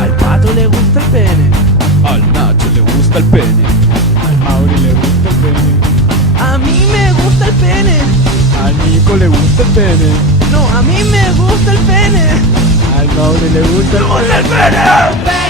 Al Pato le gusta el pene, Al Nacho le gusta el pene. al Mauri le gusta el pene, a mí me gusta el pene, Al Nico le gusta el pene. no, a mí me gusta el pene, Al Mauri le gusta el pene. ¡Me gusta el pene!